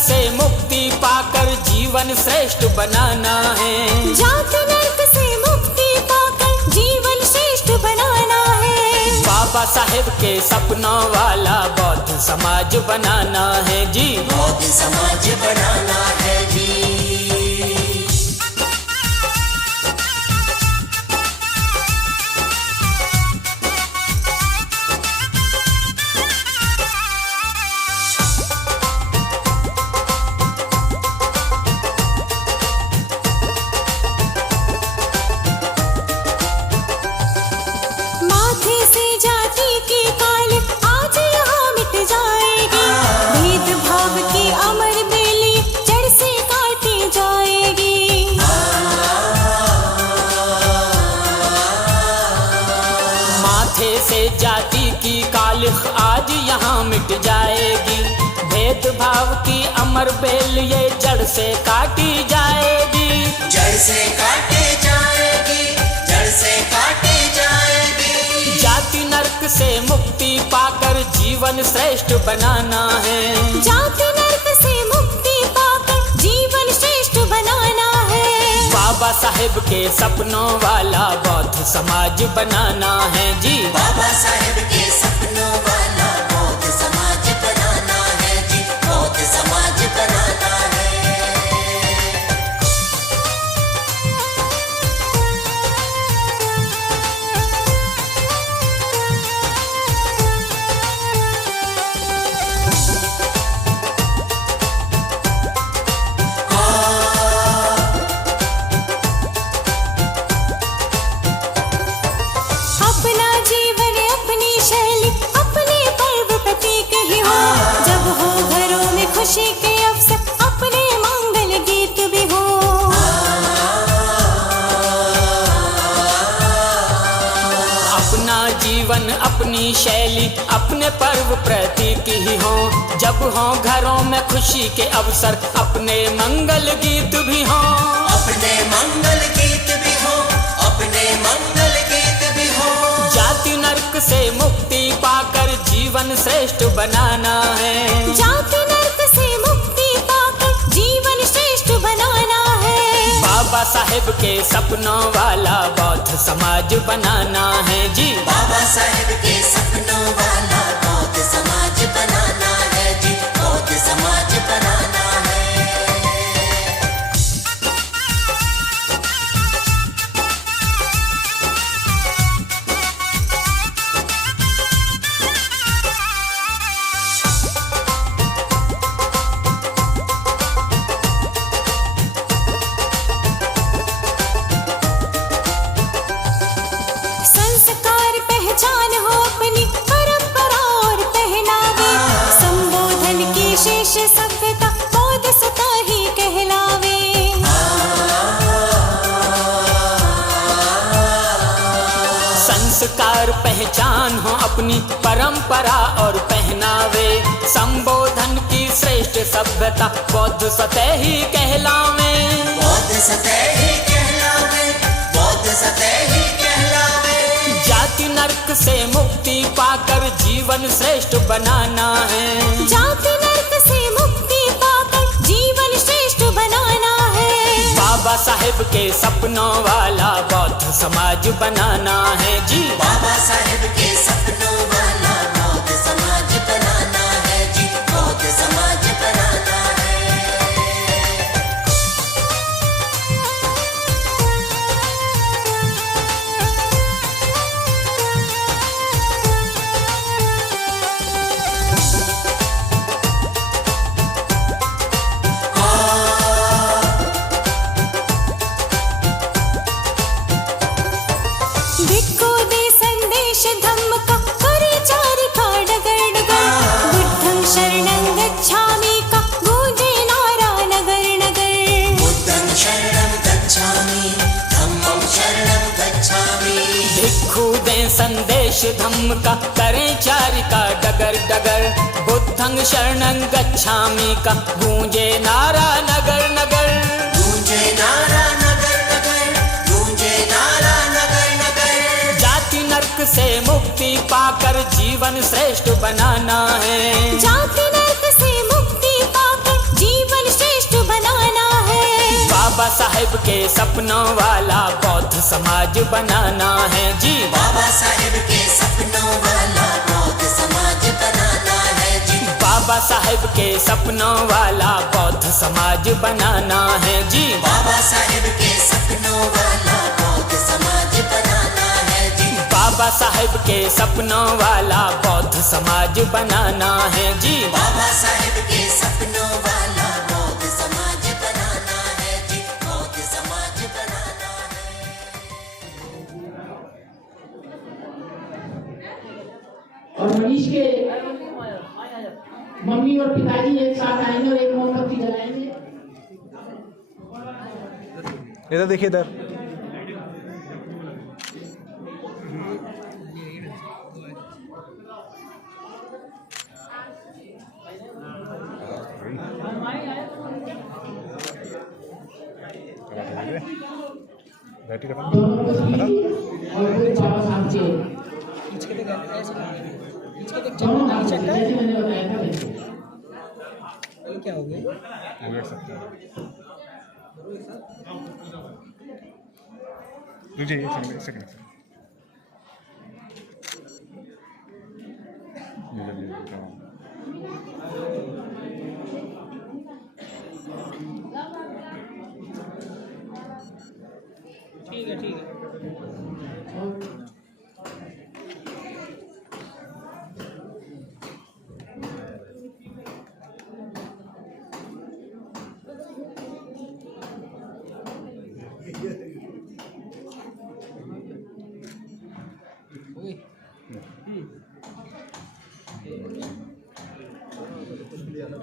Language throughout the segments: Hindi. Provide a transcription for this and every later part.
से मुक्ति पाकर जीवन श्रेष्ठ बनाना है। जाति नरक से मुक्ति पाकर जीवन श्रेष्ठ बनाना है। बाबा साहेब के सपनों वाला बौद्ध समाज बनाना है जी। बौद्ध समाज बनाना है जी। माथे से जाति की काल आज यहाँ मिट जाएगी। भेदभाव की अमर बेली जड़ से काटी जाएगी। माथे से जाति की कालिख आज यहाँ मिट जाएगी। भेदभाव की अमर बेल ये जड़ से काटी जाएगी। जड़ से काटी जाएगी, जड़ से काटी जाएगी। जाति नरक से मुक्ति पाकर जीवन श्रेष्ठ बनाना है। जाति नरक से मुक्ति पाकर जीवन श्रेष्ठ बनाना है। बाबा साहेब के सपनों वाला बौद्ध समाज बनाना है जी। बाबा साहेब के सपनों वाला बौद्ध समाज बनाना है जी। बौद्ध समाज बनाना है। अपना जीवन अपनी शैली अपने पर्व प्रतीक ही हो। जब हो घरों में खुशी के अवसर अपने मंगल गीत भी हो। अपना जीवन अपनी शैली अपने पर्व प्रतीक ही हो। जब हो घरों में खुशी के अवसर अपने मंगल गीत भी हो। अपने मंगल गीत भी हो, अपने मंगल गीत भी हो। जाति नरक से मुक्ति पाकर जीवन श्रेष्ठ बनाना है। जाति नरक से मुक्ति पाकर जीवन श्रेष्ठ बनाना है। बाबा साहेब के सपनों वाला बौद्ध समाज बनाना है जी। बाबा साहेब के सपनों वाला बौद्ध समाज बनाना है जी। बौद्ध समाज बनाना है। संस्कार पहचान हो अपनी परंपरा और पहनावे। संबोधन की शेष सभ्यता बौद्ध सता ही कहलावे। संस्कार पहचान हो अपनी परंपरा और पहनावे। संबोधन की श्रेष्ठ सभ्यता बौद्ध सतह ही कहलावे। बौद्ध सतह ही कहलावे, बौद्ध सतह ही कहलावे। जाति नरक से मुक्ति पाकर जीवन श्रेष्ठ बनाना है। जाति नरक से मुक्ति पाकर जीवन श्रेष्ठ बनाना है। बाबा साहेब के सपनों वाला बौद्ध समाज बनाना है जी। बाबा साहेब के सपनों वाला बौद्ध समाज बनाना है जी। बौद्ध समाज बनाना है। भिक्खु दे संदेश धम्म का करे चारि का डगर डगर। बुद्धं शरणं गच्छामि का गूंजे नारा नगर नगर। बुद्धं शरणं गच्छामि, धम्मं शरणं गच्छामि। भिक्खु दे संदेश धम्म का करें चारि का डगर डगर। बुद्धं शरणं गच्छामि का गूंजे नारा नगर नगर। गूंजे नारा नगर नगर, गूंजे नारा नगर नगर। जाति नरक से मुक्ति पाकर जीवन श्रेष्ठ बनाना है। जाति नरक से मुक्ति पाकर जीवन बाबा साहेब के सपनों वाला बौद्ध समाज बनाना है जी। बाबा साहेब के सपनों वाला बौद्ध समाज बनाना है जी। बाबा साहेब के सपनों वाला बौद्ध समाज बनाना है जी। बाबा साहेब के सपनों वाला बौद्ध समाज बनाना है जी। बाबा साहेब के सपनों वाला बौद्ध समाज बनाना है जी। बाबा साहेब के सपनों वाला बौद्ध समाज बनाना है जी। बौद्ध समाज बनाना है। और मनीष के मम्मी और पिताजी एक साथ आएंगे और एक मोमबत्ती जलाएंगे। इधर देखिए, इधर दोनों को सीधी और पूरे बाबा साहब के दोनों नाम से जैसे मैंने बताया था वैसे। क्या हो गया? रुकिए एक सेकंड। ठीक है ठीक है।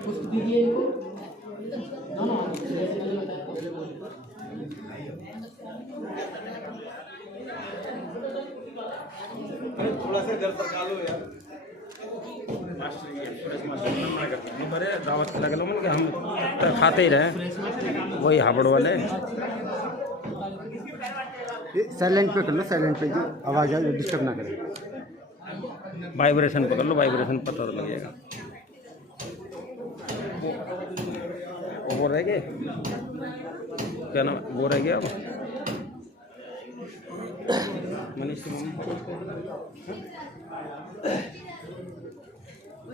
उसको दीजिए इनको। दोनों जैसे मैंने बताया था। थोड़ा सा इधर तक लो यार। मास्टर ये फ्रेश मास्टर मना करते हैं। बड़े दावत लगा लो मन के हम तो खाते ही रहे। वही हाबड़ वाले साइलेंट पे कर लो, साइलेंट पे जो आवाज़ आए डिस्टर्ब ना करे। वाइब्रेशन पकड़ लो, वाइब्रेशन पता लगेगा। वो रह गए क्या नाम, वो रह गया अब मनीष की मम्मी।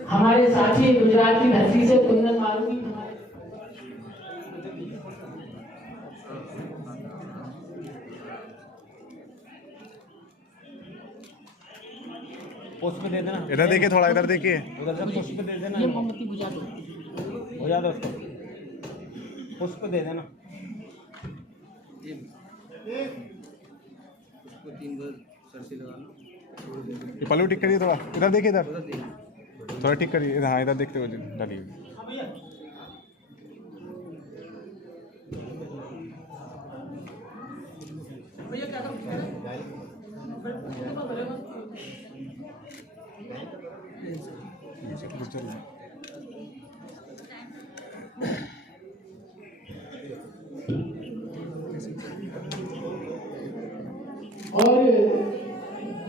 हमारे साथी गुजरात की धरती से कुंदन मारूंगी हमारे पुष्प दे देना। इधर देखिए, थोड़ा इधर देखिए। उधर से पुष्प दे देना। ये मोमबत्ती बुझा दो। हो जाता उसको पुष्प दे देना। ये पल्लू ठीक करिए, थोड़ा इधर देखिए, इधर थोड़ा ठीक करिए। हाँ इधर देखते हुए डालिए। और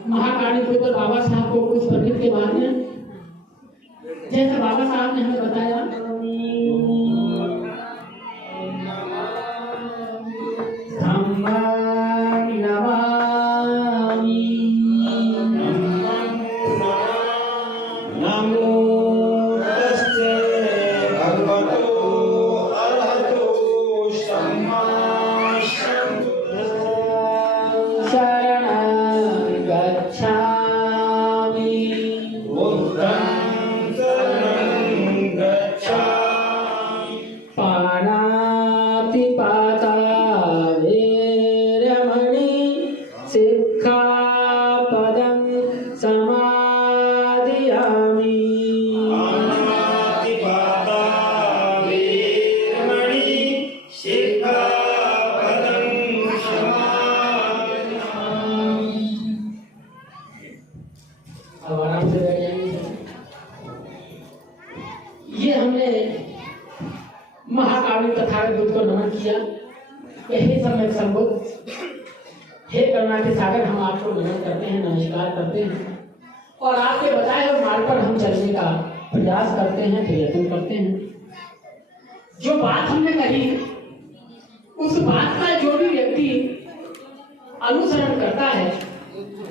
महाकाली के ऊपर बाबा साहब को कुछ पंडित के बाद में जैसे बाबा साहब ने हमें बताया ये हमने महाकाव्य तथागत बुद्ध को नमन किया। हे सम्यक संबुद्ध, हे करुणा के सागर, हम आपको नमन करते हैं, नमस्कार करते हैं और आपके बताए हुए मार्ग पर हम चलने का प्रयास करते हैं, प्रयत्न करते हैं। जो बात हमने कही उस बात का जो भी व्यक्ति अनुसरण करता है,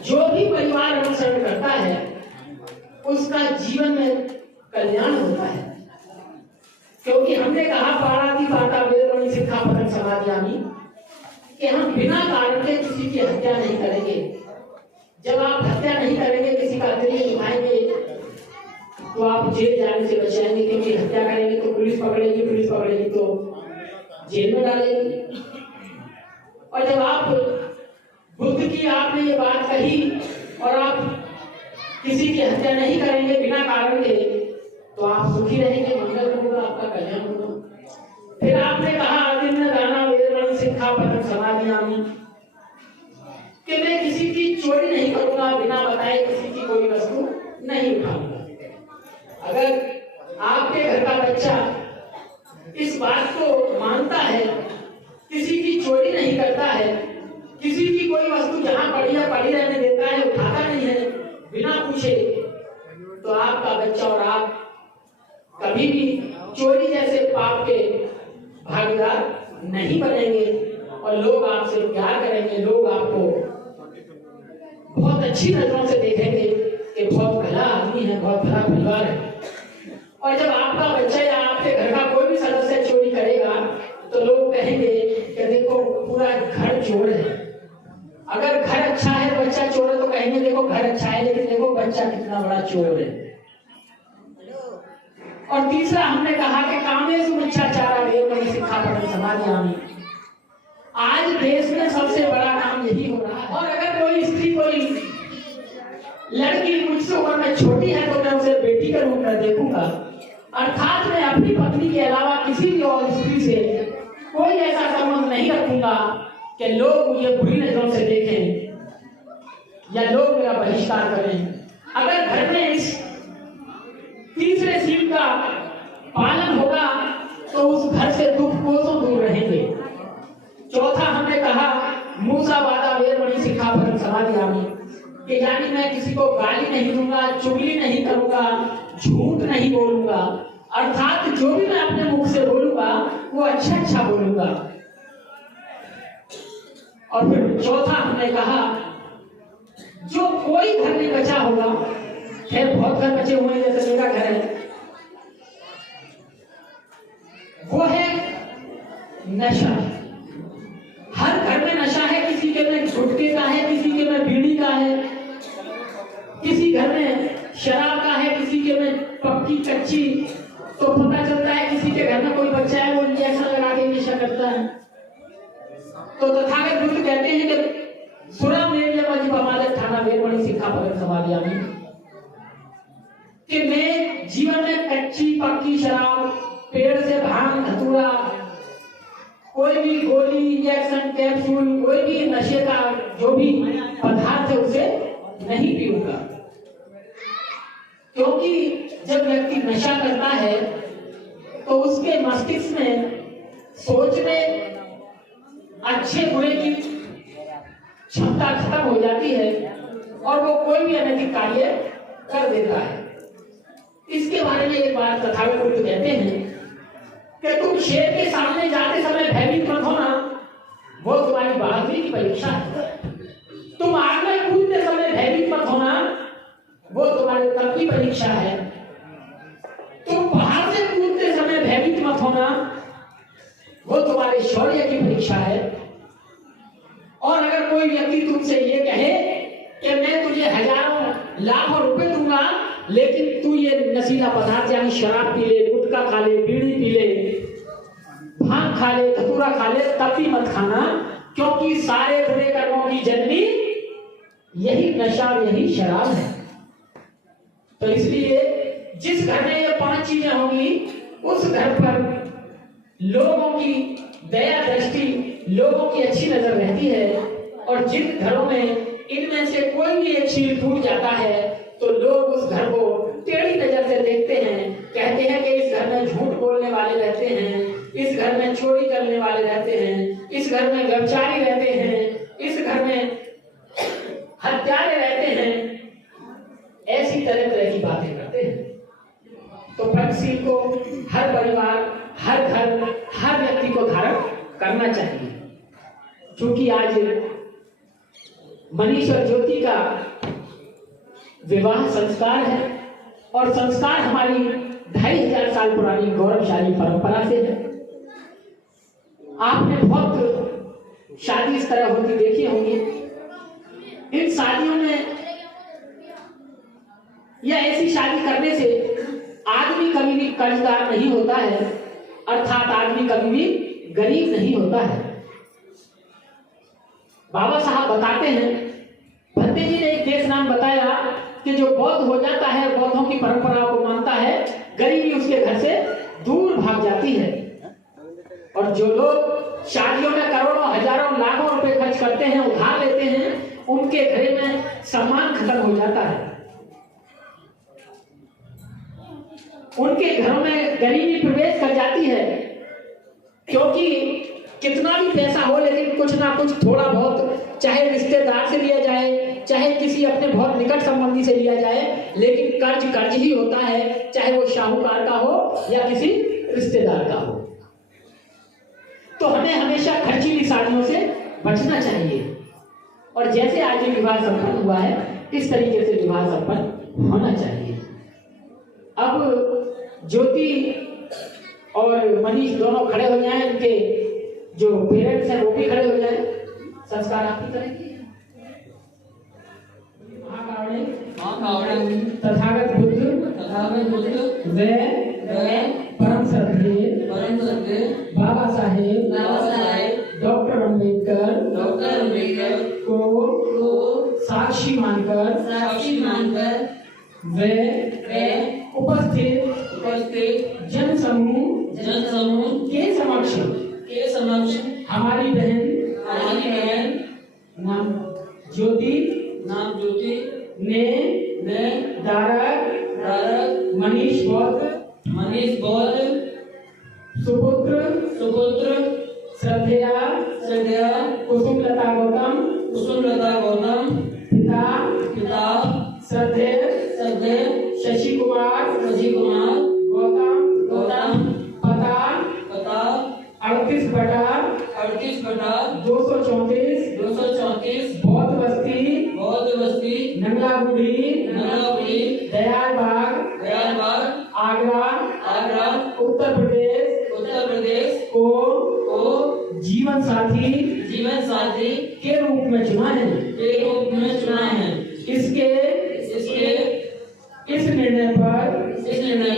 जो भी परिवार अनुसरण करता है, उसका जीवन में कल्याण होता है। क्योंकि हमने कहा पाणाति पाता वेदमणि सिक्खापदं समादयामि कि हम बिना कारण के किसी की हत्या नहीं करेंगे। जब आप हत्या नहीं करेंगे, किसी का दिल दुखाएंगे, तो आप जेल जाने से बचाएंगे। क्योंकि हत्या करेंगे तो पुलिस पकड़ेगी तो जेल में डालेगी। और जब आप बुद्ध की आपने ये बात कही और आप किसी की हत्या नहीं करेंगे बिना कारण के, तो आप सुखी रहेंगे, मंगल होगा, आपका कल्याण होगा। फिर आपने कहा अदिन्न दाना वेदमणि सिक्खापदं समादयामि कि मैं किसी की चोरी नहीं करूंगा, बिना बताए किसी की कोई वस्तु नहीं उठाऊंगा। अगर आपके घर का बच्चा इस बात को मानता है, किसी की चोरी नहीं करता है, किसी की कोई वस्तु जहां पड़ी है पड़ी रहने देता है, उठाता नहीं है बिना पूछे, तो आपका बच्चा और आप कभी भी चोरी जैसे पाप के भागीदार नहीं बनेंगे और लोग आपसे प्यार करेंगे, लोग आपको बहुत अच्छी नजरों से देखेंगे कि बहुत भला आदमी है, बहुत भला परिवार है। और जब आपका बच्चा या आपके घर का कोई भी सदस्य चोरी करेगा तो लोग कहेंगे कि देखो पूरा घर चोर है। अगर घर अच्छा है, बच्चा चोर है, तो कहेंगे देखो घर अच्छा है, लेकिन देखो बच्चा कितना बड़ा चोर है। और तीसरा हमने कहा कि कामेषु मिच्छाचारा वेदमणि सिक्खापदं समादयामि। आज देश में सबसे बड़ा काम यही हो रहा है। और अगर कोई स्त्री, कोई लड़की मुझसे उम्र में छोटी है तो मैं उसे बेटी के रूप में देखूंगा। अर्थात मैं अपनी पत्नी के अलावा किसी भी और स्त्री से कोई ऐसा संबंध नहीं रखूंगा कि लोग मुझे बुरी नजरों से देखें या लोग मेरा बहिष्कार करें। अगर घर में इस तीसरे सील का पालन होगा तो उस घर से दुख कोसों दूर रहेंगे। चौथा हमने कहा मूसावादा वेदमणि सिक्खापदं समादयामि कि यानी मैं किसी को गाली नहीं दूंगा, चुगली नहीं करूंगा, झूठ नहीं बोलूंगा। अर्थात जो भी मैं अपने मुख से बोलूंगा वो अच्छा बोलूंगा। और फिर चौथा हमने कहा जो कोई घर नहीं बचा होगा, खैर बहुत घर बचे हुए हैं जैसे मेरा घर है, वो है नशा। हर घर में नशा है, किसी के में गुटखे का है, किसी के में बीड़ी का है, किसी घर में शराब का है, किसी के में पक्की कच्ची। तो पता चलता है किसी के घर में कोई बच्चा है वो इंजेक्शन लगा के नशा करता है। तो तथागत बुद्ध कहते हैं कि सुरा मेरे मजी पमादत थाना वेदमणि सिक्खापदं समादयामि कि मैं जीवन में कच्ची पक्की शराब, पेड़ से भांग धतूरा, कोई भी गोली, इंजेक्शन, कैप्सूल, कोई भी नशे का जो भी पदार्थ है उसे नहीं पीऊंगा। क्योंकि जब व्यक्ति नशा करता है तो उसके मस्तिष्क में सोचने अच्छे बुरे की क्षमता खत्म हो जाती है और वो कोई भी अनैतिक कार्य कर देता है। इसके बारे में एक बात तथागत बुद्ध कहते हैं कि तुम शेर के सामने जाते समय भयभीत मत होना, वो तुम्हारी बहादुरी की परीक्षा है। तुम आग में कूदते समय भयभीत मत होना, वो तुम्हारे तप की परीक्षा है। तुम पहाड़ से कूदते समय भयभीत मत होना, वो तुम्हारे शौर्य की परीक्षा है। और अगर कोई व्यक्ति तुमसे ये कहे कि मैं तुझे हजारों लाखों रुपए दूंगा लेकिन तू ये नशीला पदार्थ यानी शराब पी ले, गुटखा खा ले, बीड़ी पी ले, भांग खा ले, धतूरा खा ले, तब भी मत खाना, क्योंकि सारे बुरे कर्मों की जननी यही नशा, यही शराब है। तो इसलिए जिस घर में ये 5 चीजें होंगी उस घर पर लोगों की दया दृष्टि, लोगों की अच्छी नजर रहती है। और जिन घरों में इनमें से कोई भी एक चीज टूट जाता है तो लोग उस घर को टेढ़ी नजर से देखते हैं, कहते हैं कि इस घर में झूठ बोलने वाले रहते हैं, इस घर में चोरी करने वाले रहते हैं, इस घर में व्यभिचारी रहते हैं, इस घर में हत्यारे रहते हैं, ऐसी तरह तरह की बातें करते हैं। तो पंचशील को हर परिवार, हर घर, हर व्यक्ति को धारण करना चाहिए। चाहिए, क्योंकि आज मनीष और ज्योति का विवाह संस्कार है और संस्कार हमारी 2500 साल पुरानी गौरवशाली परंपरा से है। आपने बहुत शादी इस तरह होती देखी होंगी। इन शादियों में या ऐसी शादी करने से आदमी कभी भी कर्जदार नहीं होता है, अर्थात आदमी कभी भी गरीब नहीं होता है। बाबा साहब बताते हैं, भंते जी ने एक देश नाम बताया कि जो बौद्ध हो जाता है, बौद्धों की परंपरा को मानता है, गरीबी उसके घर से दूर भाग जाती है। और जो लोग शादियों में करोड़ों हजारों लाखों रुपए खर्च करते हैं, उधार लेते हैं, उनके घरे में सम्मान खत्म हो जाता है। उनके घरों में गरीबी प्रवेश कर जाती है, क्योंकि कितना भी पैसा हो लेकिन कुछ ना कुछ थोड़ा बहुत, चाहे रिश्तेदार से लिया जाए, चाहे किसी अपने बहुत निकट संबंधी से लिया जाए, लेकिन कर्ज ही होता है, चाहे वो शाहूकार का हो या किसी रिश्तेदार का हो। तो हमें हमेशा खर्चीली शादियों से बचना चाहिए। और जैसे आज ये विवाह संपन्न हुआ है, इस तरीके से विवाह संपन्न होना चाहिए। अब ज्योति और मनीष दोनों खड़े हो जाएं, उनके जो पेरेंट्स हैं वो भी खड़े हो जाएं। संस्कार आप ही करेंगे। तथागत बुद्ध वे परम श्रद्धेय बाबा साहेब डॉक्टर अम्बेडकर को साक्षी मानकर वे उपस्थित जन समूह के समक्ष हमारी बहन नाम ज्योति ने दारक मनीष बौद्ध सुपुत्र श्रद्धेया कुसुमलता गौतम पिता श्रद्धेय शशि कुमार गौतम पता 38/234 बौद्ध बस्ती नंगलागुड़ी दयाल बाग आगरा उत्तर प्रदेश को जीवन साथी के रूप में चुना है। इसके इस निर्णय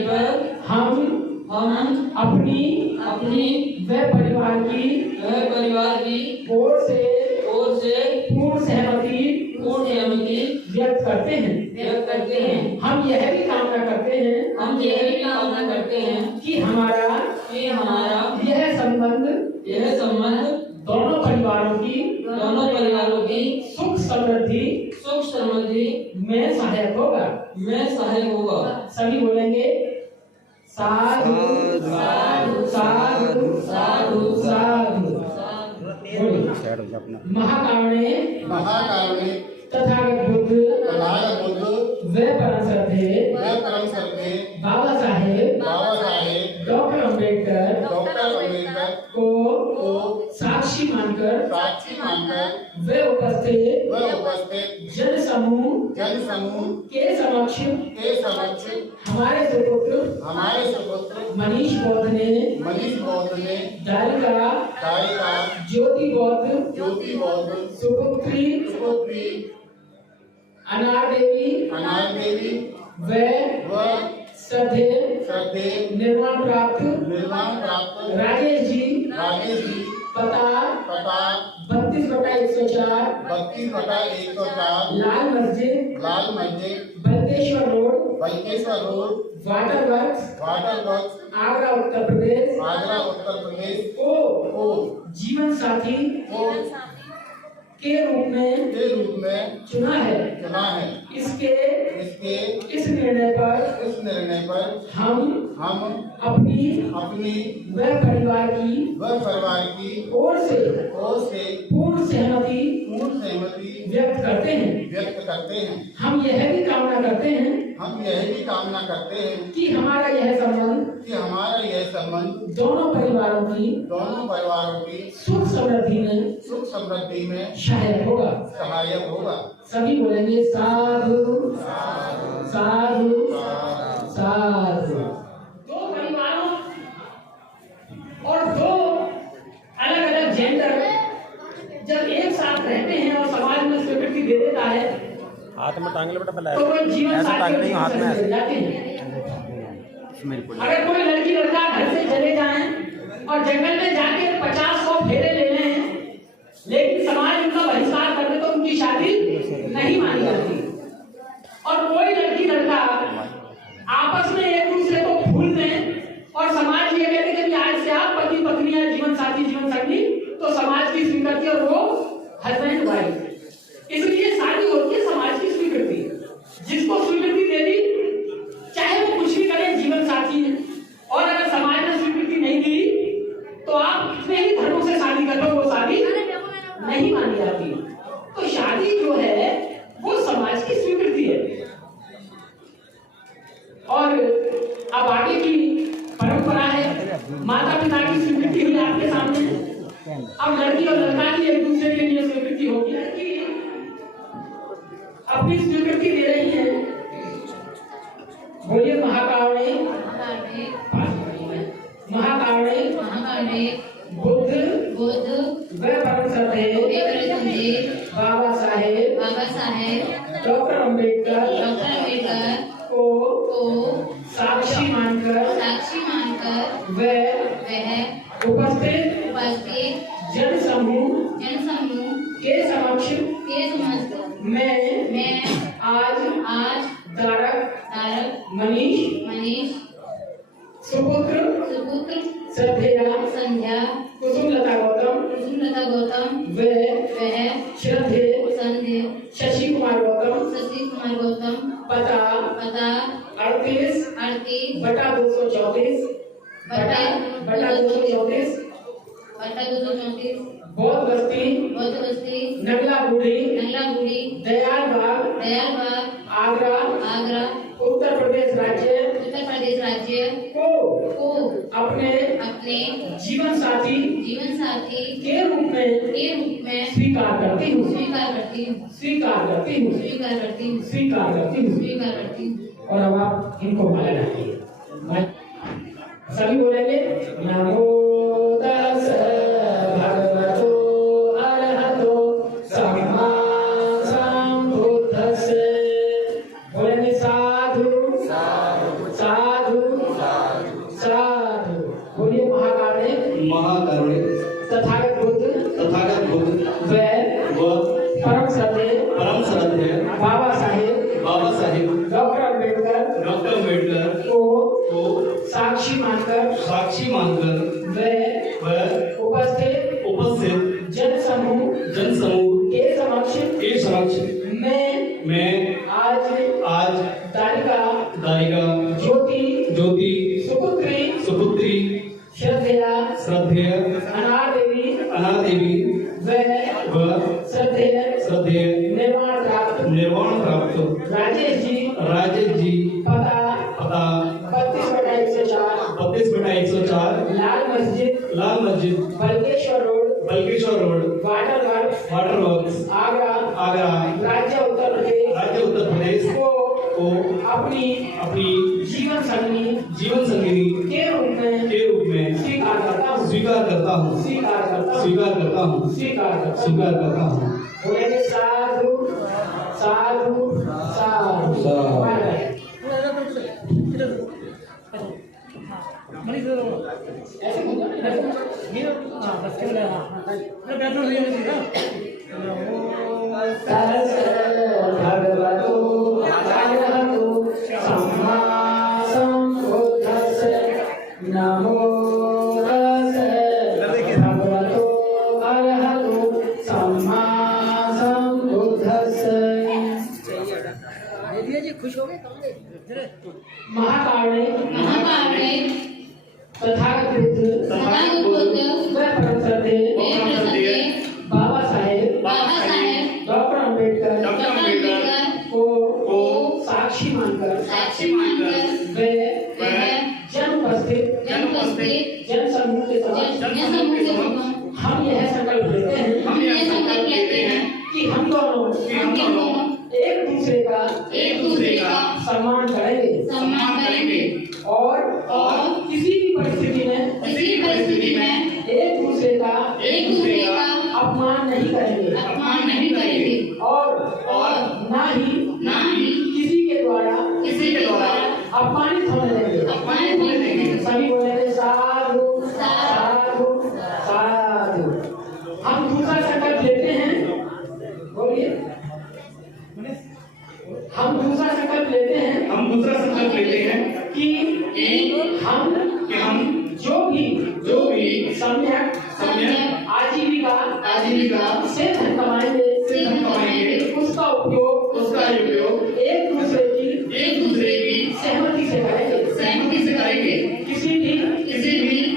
पर हम अपनी व परिवार की ओर से पूर्ण सहमति व्यक्त करते हैं। हम यह भी कामना करते हैं कि हमारा यह संबंध दोनों परिवारों की सुख समृद्धि में सहायक होगा। सभी बोलेंगे साधु साधु साधु साधु साधु। महाकारुण्य तथागत बुद्ध वे परम श्रद्धेय बाबा साहेब डॉक्टर अम्बेडकर को साक्षी मानकर वे उपस्थित जन समूह के समक्ष हमारे सुपुत्र मनीष बौद्ध ने दारिका ज्योति बौद्ध सुपुत्री अनार देवी व श्रद्धेय निर्माण प्राप्त राजेश जी पता 32/104 Lal Masjid Balkeshwar road water works Agra Uttar Pradesh को जीवन साथी के रूप में चुना है। इसके इस निर्णय पर हम अपनी व परिवार की ओर से पूर्ण सहमति व्यक्त करते हैं। हम यह भी कामना करते हैं कि हमारा यह संबंध दोनों परिवारों की सुख समृद्धि में सहायक होगा। सभी बोलेंगे साधु साधु साधु। दो परिवारों और दो अलग अलग जेंडर जब एक साथ रहते हैं और समाज में स्वीकृति दे देता है हाथ में टांग ले बेटा पहले, तो वो जीवन ऐसे टांग साथी नहीं, हाथ में ऐसे। जाते हैं। अगर कोई लड़की लड़का घर से चले जाएं और जंगल में जाके 50-100 फेरे ले लें, लेकिन समाज उनका बहिष्कार कर दे तो उनकी शादी नहीं मानी जाती। और कोई लड़की लड़का आपस में एक दूसरे को भूल दें और समाज ये कहते कि आज से आप पति पत्नी या जीवन साथी जीवन संगी, तो समाज की स्वीकृति और वो हस्बैंड वाइफ। इसलिए शादी होती है समाज की स्वीकृति। जिसको स्वीकृति दे दी, चाहे वो कुछ भी करे, जीवन साथी है। और अगर समाज ने स्वीकृति नहीं दी तो आप कितने ही धर्मों से शादी कर लो, वो शादी नहीं मानी जाती। तो शादी जो है वो समाज की स्वीकृति है। और अब आगे की परंपरा है, माता पिता की स्वीकृति हुई आपके सामने। अब लड़की और लड़का की एक दूसरे के लिए स्वीकृति होगी। लड़की अपनी स्वीकृति दे रही है। बोलिए महाकारुण्य बुद्ध व परम श्रद्धेय बाबा साहेब डॉक्टर अम्बेडकर को साक्षी मानकर वह उपस्थित जन समूह के समक्ष मैं आज तारक मनीष सुपुत्र संध्या कुसुमलता गौतम वह श्रद्धेय शशि कुमार गौतम पता 38/234 बौद्ध बस्ती नगला बूढ़ी दयाल बाग आगरा उत्तर प्रदेश राज्य को अपने जीवन साथी के रूप में स्वीकार करती हूँ। और अब आप इनको माला डालिए। सभी बोलेंगे नमो तस् भगवतो अरहतो सम्मा संबुद्धस्स। बोलेंगे साधु साधु बोलिए महाकारुण्य तथागत बुद्ध व परम श्रद्धेय बाबा साहेब डॉक्टर अम्बेडकर को साक्षी मानकर वह उपस्थित जन समूह के समक्ष मैं आज दारिका ज्योति सुपुत्री श्रद्धेय अनार देवी व श्रद्धेय निर्वाण प्राप्त राजेश जी पता 32/104 Lal Masjid Balkeshwar road water works Agra राज्य उत्तर प्रदेश को अपनी जीवन संगिनी के रूप में स्वीकार करता हूँ। बोलेंगे साधु भगवतो अरहतो सम्मा संबुद्धस्स। नमो तस् भगवतो अरहतो सम्मा महाकारुण्य तथागत पुत्र व परम श्रद्धेय बाबा साहेब डॉक्टर अम्बेडकर को साक्षी मानकर वे जन उपस्थित जन समूह के समक्ष हम यह संकल्प लेते हैं कि हम दोनों एक दूसरे का सम्मान करेंगे और किसी भी परिस्थिति में एक दूसरे का अपमान नहीं करेंगे और ना ही किसी के द्वारा अपमानित होने देंगे। सभी बोलेंगे साधु साधु साधु। हम दूसरा संकल्प लेते हैं, बोलिए। हम दूसरा संकल्प लेते हैं कि हम जो भी सम्यक आजीविका से धन कमाएंगे उसका उपयोग एक दूसरे की सहमति से करेंगे। किसी भी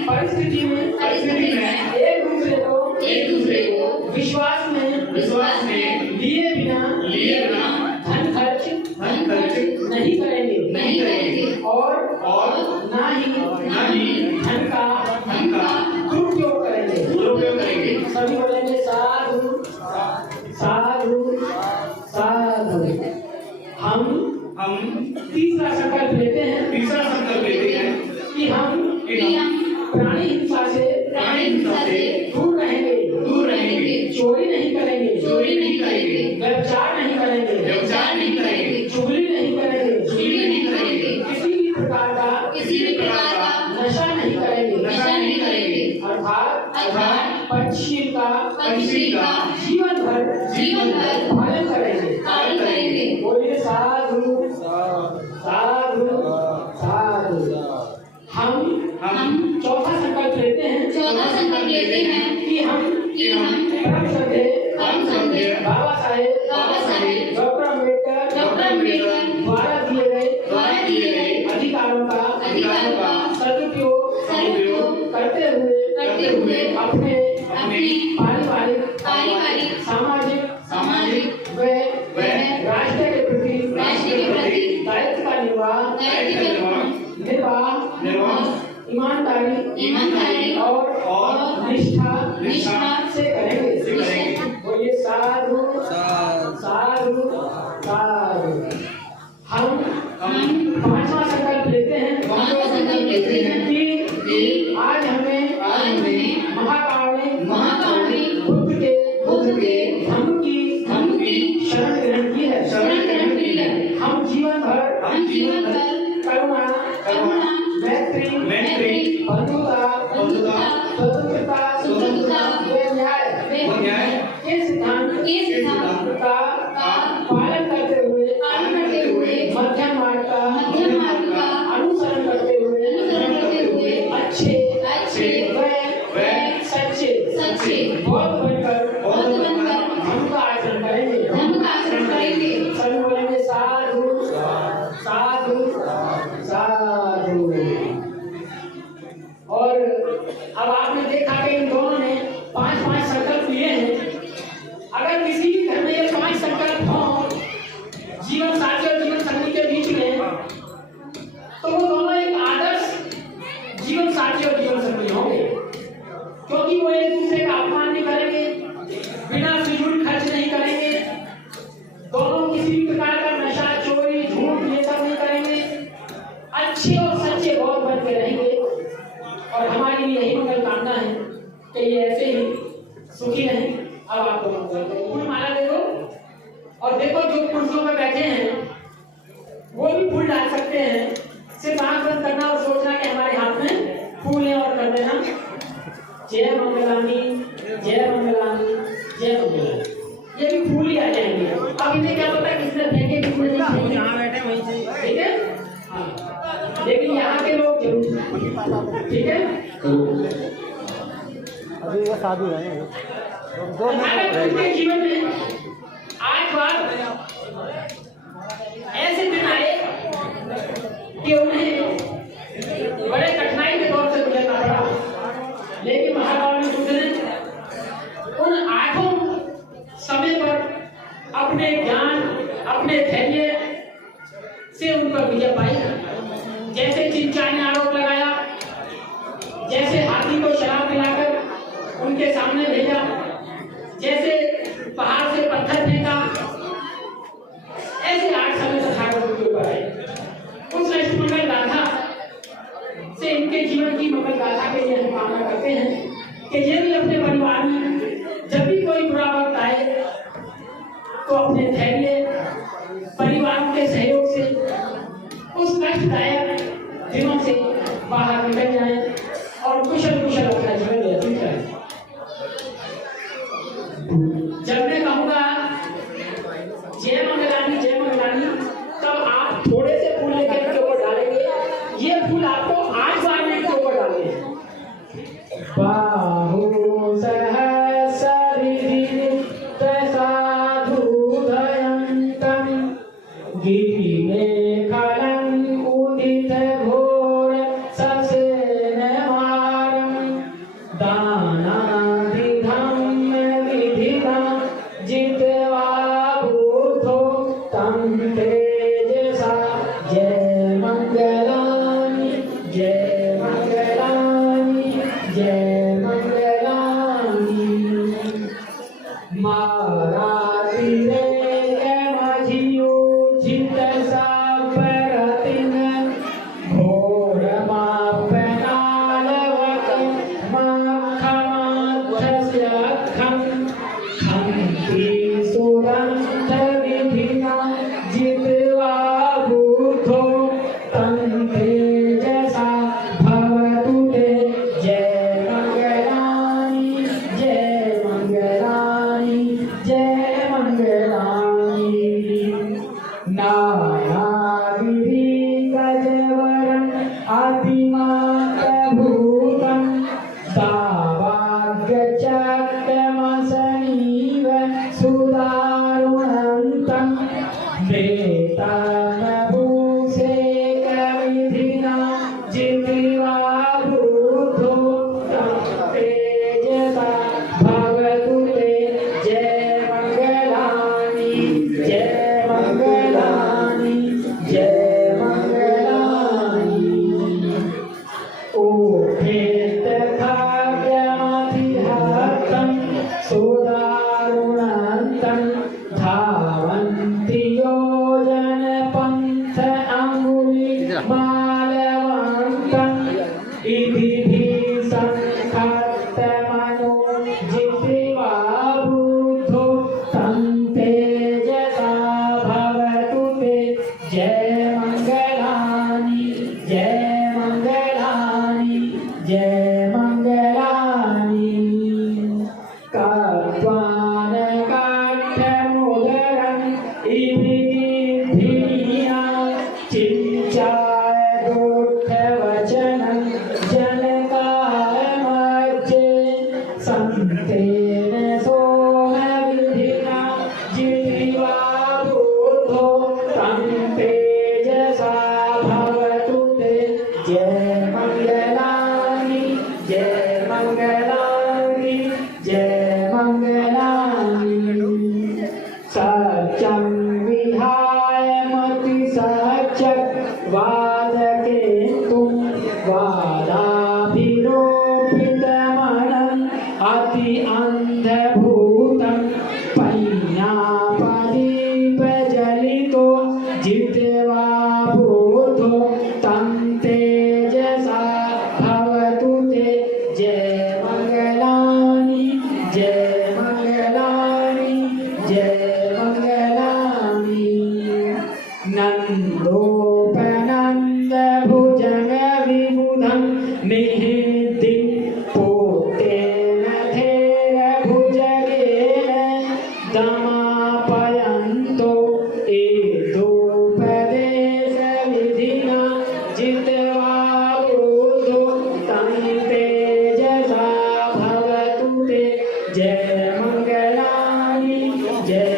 परिस्थिति में एक दूसरे को विश्वास में लिए बिना धन खर्च नहीं करेंगे और ना ही धन का दुरुपयोग करेंगे। सभी बोलेंगे साधु साधु साधु। हम तीसरा संकल्प लेते हैं कि हम प्राणी हिंसा से दूर रहेंगे, चोरी नहीं करेंगे, व्यभिचार नहीं करेंगे, चुगली नहीं करेंगे, किसी भी प्रकार का नशा नहीं करेंगे, अर्थात पंचशील का जीवन भर पालन करेंगे। बोलिए साधु साधु साधु। हम चौथा संकल्प लेते हैं कि हम परम श्रद्धेय बाबा साहेब डॉक्टर अम्बेडकर द्वारा दिए गए अधिकारों का सदुपयोग करते हुए अपने पारिवारिक सामाजिक व राष्ट्र के प्रति दायित्व का निर्वाह ईमानदारी और निष्ठा से करेंगे। बोलिए साधु साधु साधु। हम पांचवा संकल्प लेते हैं कि आज हमें महाकारुण्य बुद्ध के धम्म की शरण ग्रहण की है। हम जीवन भर करुणा मैत्री बंधुता स्वतंत्रता व न्याय के सिद्धांत का पालन करते हुए मध्यम मार्ग का अनुसरण करते हुए अच्छे व सच्चे बौद्ध बनकर धर्म का आचरण करेंगे। सभी बोलेंगे साधु साधु साधु। और अब आपने देखा कि इन दोनों ने 5-5 संकल्प लिए हैं। अगर किसी भी घर में ये 5 संकल्प हों जीवन साथी और जीवन संगी के बीच में, तो वो दोनों एक आदर्श जीवन साथी और जीवन संगी होंगे, क्योंकि वो एक दूसरे का अपमान नहीं करेंगे, बिना फिजूल खर्च नहीं करेंगे, दोनों किसी भी प्रकार का नशा चोरी झूठ ये सब नहीं करेंगे, अच्छे और सच्चे बौद्ध बन के रहेंगे। और हमारी यही मंगल कामना है कि ये ऐसे ही सुखी रहें। अब आपको फूल माला दे दो और देखो जो कुर्सियों में बैठे हैं वो भी फूल डाल सकते हैं। सिर्फ आंख बंद करना और सोचना कि हमारे हाथ में फूल है और कर देना जय मंगलानी जय मंगलानी जय मंगलानी। ये भी फूल ही आ जाएंगे। अब इन्हें क्या पता किसने फेंके किसने नहीं, जहाँ बैठे वहीं से, ठीक है। लेकिन यहाँ के लोग जरूर, ठीक है। अभी ये साधु है जीवन में आज बार ऐसे दिन आए अपने धैर्य से उन पर विजय पाई। जैसे चिंचा ने आरोप लगाया, जैसे हाथी को शराब पिलाकर उनके सामने भेजा, जैसे पहाड़ से पत्थर फेंका, ऐसे 8 समय तथागत उनके ऊपर आए। उस अष्टमंगल गाथा से इनके जीवन की मंगल गाथा के लिए हम कामना करते हैं कि ये भी अपने परिवार में जब भी कोई बुरा वक्त आए तो अपने धैर्य, परिवार के सहयोग से उस कष्टदायक दिनों से बाहर निकल जाए और कुशल कुशल अपना जीवन व्यतीत करें। जब मैं कहूँगा जय मंगलानी, तब आप थोड़े से फूल लेकर के ऊपर डालेंगे। ये फूल आपको 8 बार में के ऊपर डालेंगे। बाहु सहस्रविधि साधुधयन्तं गिरिमेखलं उदित घोर ससेनमारं दानादिधं विधिना जित्वा बुद्धो तं तेजसा जय मंगलानि जय मंगलानि जय मंगलानि। मारातिरे मझियोचित सापरतिन घोर मापनालवक मखमाध्यस्यखं खन्ति सुरन्त विधिना जित्वा बुद्धो तं तेजसा भवतु ते जय मंगलानि जय मंगलानि जय मंगलानि। नानाविधि गजवरं अतिमात्रभूतं दावाग्यचक्रमसनीव सुदारुणन्तं वेतनभूषेकविधिना जित्वा बुद्धो तं तेजसा भवतु ते जय मंगलानि जय मंगलानि जय मंगलानि। उपेतखाद्यमधिहतं सुदारुणन्तं धावन्ति योजनपन्थ अङ्गुलिमालवन्तं इति संखत्तमनो जित्वा बुद्धो तं तेजसा भवतु ते जय मंगलानि जय मंगलानि जय मंगलानि। कत्वान काठमुदरं इति धिया चिञ्चाय दुःखवचनं जनकामज्जे सन्तेन सोमविधिना जित्वा बुद्धो तं तेजसा भवतु ते जय मंगलानि जय मंगलानि जय मंगलानि। सत्यं विहाय मतिसहचक वादकेतुं वादाभिरोपितमनम् अति अन्धभूतं पय्यापदीपजलितो जित्वा बुद्धो तं तेजसा भवतु ते जय मंगलानि जय मंगलानि जय मंगलानि। नन्दोपनन्द भुजग विबुधं निहितं पोतेन थेर भुजगेन दमापयन्तो एदोपदेश विधिना जित्वा बुद्धो तं तेजसा भवतु ते जय मंगलानि जय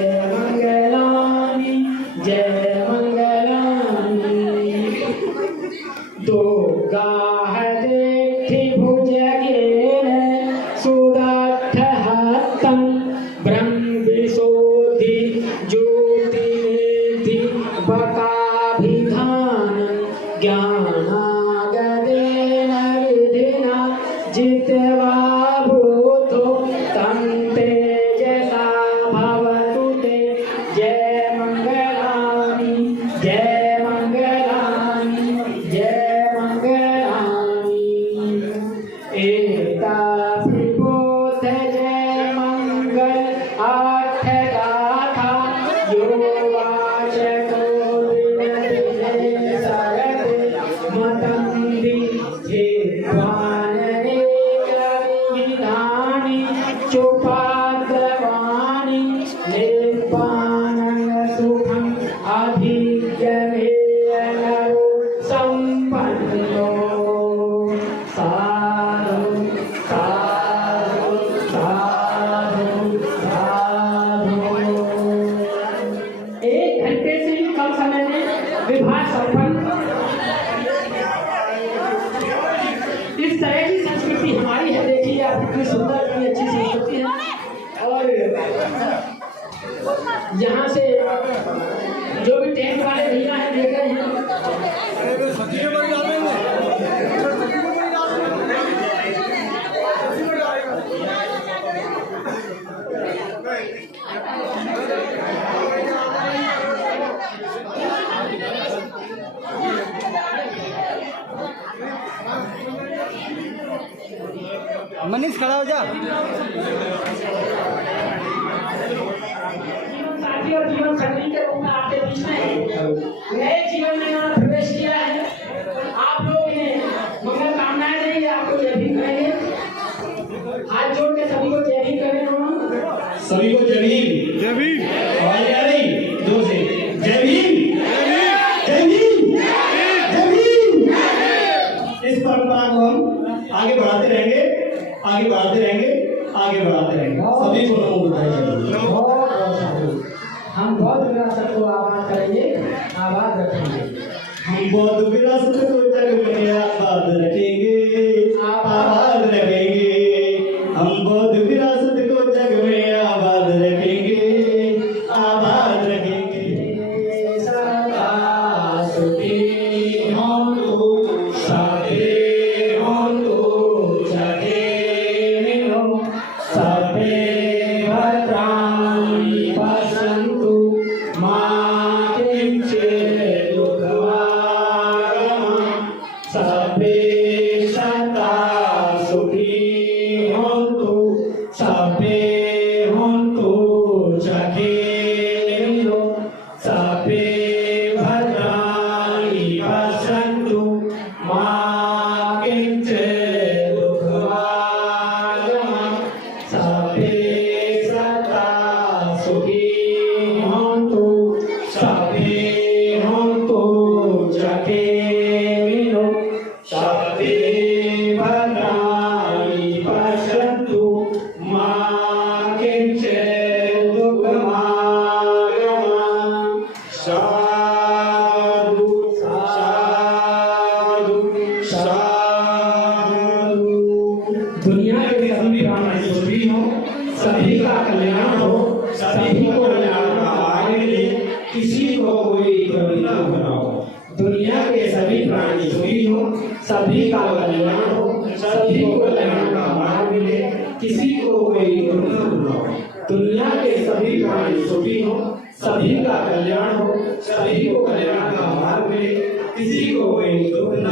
आठ गाथा योगाच गोविंद सरते मतंबी जिह्वानने विधानी चोपाद्रवाणी निर्वाणं सुखं अभिज्ञमेयनरो संपन्नो साधु साधु साधु साधु। 1 घंटे से भी कम समय में विवाह संपन्न। इस तरह की संस्कृति हमारी है। देखिए आप कितनी सुंदर कितनी अच्छी संस्कृति है। और यहाँ से जो भी टेंट वाले भैया हैं देख रहे हैं, मनीष खड़ा हो जा। साथी और जीवन संगी के रूप में आपके बीच में नए जीवन में यहाँ प्रवेश किया है। आप लोग इन्हें मंगल कामनाएं देंगे, आपको जय भीम कहेंगे। हाथ जोड़ के सभी को जय भीम करें। सभी को जय भीम। जय भीम। आवाज आ रही जोर से, जय भीम जय भीम जय भीम। इस परंपरा को हम आगे बढ़ाते रहेंगे, आगे बढ़ाते रहेंगे, आगे बढ़ाते रहेंगे। सभी को नमो बुद्धाय। हम बौद्ध विरासत को आबाद करेंगे, आबाद रखेंगे। हम बौद्ध विरासत को जग में आबाद रखेंगे, आबाद रखेंगे। हम बौद्ध विरासत को जग में आबाद रखेंगे, आबाद रखेंगे। सदा सुखी होंतु सबे होंतु जगे मिलो सबे भद्राणि पश्यन्तु मा किंचित् दुःखभाग्यं सबे सदा सुखी होंतु सबे होंतु जगे मिलो सबे भद्राणि पश्यन्तु मा किंचित् दुःखभाग्यं सबे सदा सुखी होंतु सबे होंतु जगे मिलो सबे भद्राणि पश्यन्तु मा किंचित् दुःखभाग्यं। साधु साधु साधु। दुनिया के सभी प्राणी सुखी हो, सभी का कल्याण हो, सभी को कल्याण का मार्ग मिले, किसी को कोई कमी न बनाओ। दुनिया के सभी प्राणी सुखी हो, सभी का कल्याण हो, सभी को कल्याण का मार्ग मिले, किसी को कोई कमी न बनाओ। दुनिया के सभी प्राणी सुखी हो, सभी का कल्याण हो, सभी को कल्याण का मार्ग मिले, किसी को कोई दुख न